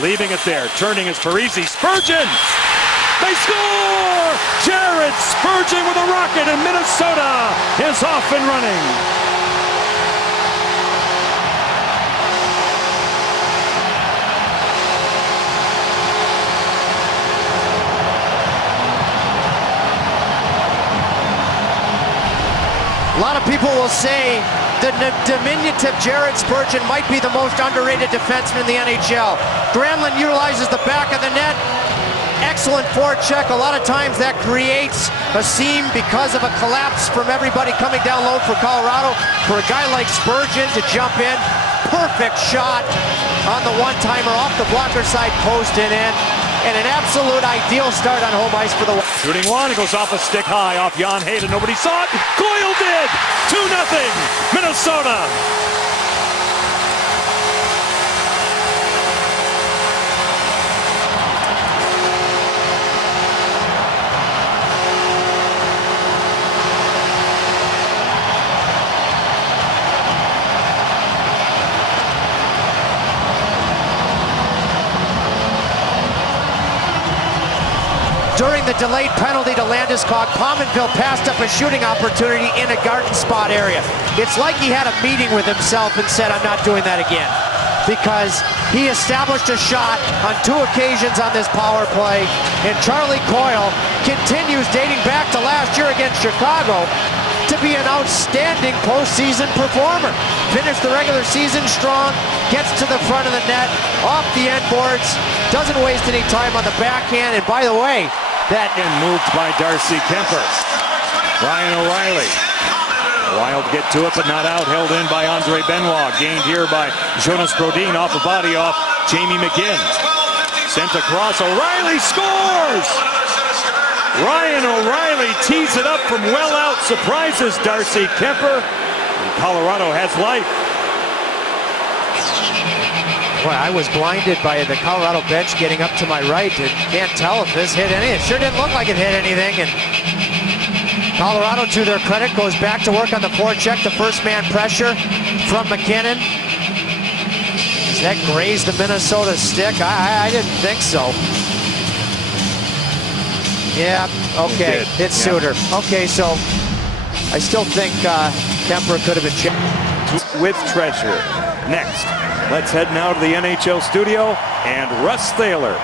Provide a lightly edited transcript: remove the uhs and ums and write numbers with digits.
Leaving it there, turning is Parise. Spurgeon! They score! Jared Spurgeon with a rocket, and Minnesota is off and running. A lot of people will say the diminutive Jared Spurgeon might be the most underrated defenseman in the NHL. Granlund utilizes the back of the net. Excellent forecheck. A lot of times that creates a seam because of a collapse from everybody coming down low for Colorado. For a guy like Spurgeon to jump in, perfect shot on the one-timer off the blocker side post and in. And an absolute ideal start on home ice for the... Shooting one, it goes off a stick high off Jan Hayden. Nobody saw it. Coyle did! 2-0, Minnesota. During the delayed penalty to Landeskog, Pominville passed up a shooting opportunity in a garden spot area. It's like he had a meeting with himself and said, I'm not doing that again. Because he established a shot on 2 occasions on this power play, and Charlie Coyle continues, dating back to last year against Chicago, to be an outstanding postseason performer. Finished the regular season strong, gets to the front of the net, off the end boards, doesn't waste any time on the backhand, and by the way, that moved by Darcy Kemper. Ryan O'Reilly. Wild get to it, but not out. Held in by Andre Benoit. Gained here by Jonas Brodin off a body off Jamie McGinn. Sent across. O'Reilly scores! Ryan O'Reilly tees it up from well out. Surprises Darcy Kemper. And Colorado has life. Boy, I was blinded by the Colorado bench getting up to my right and can't tell if this hit anything. It sure didn't look like it hit anything. And Colorado, to their credit, goes back to work on the forecheck. The first man pressure from McKinnon. Does that graze the Minnesota stick? I didn't think so. Yeah, okay, it's Suter. Okay, so I still think Kemper could have been checked. With Treasure. Next, let's head now to the NHL studio and Russ Thaler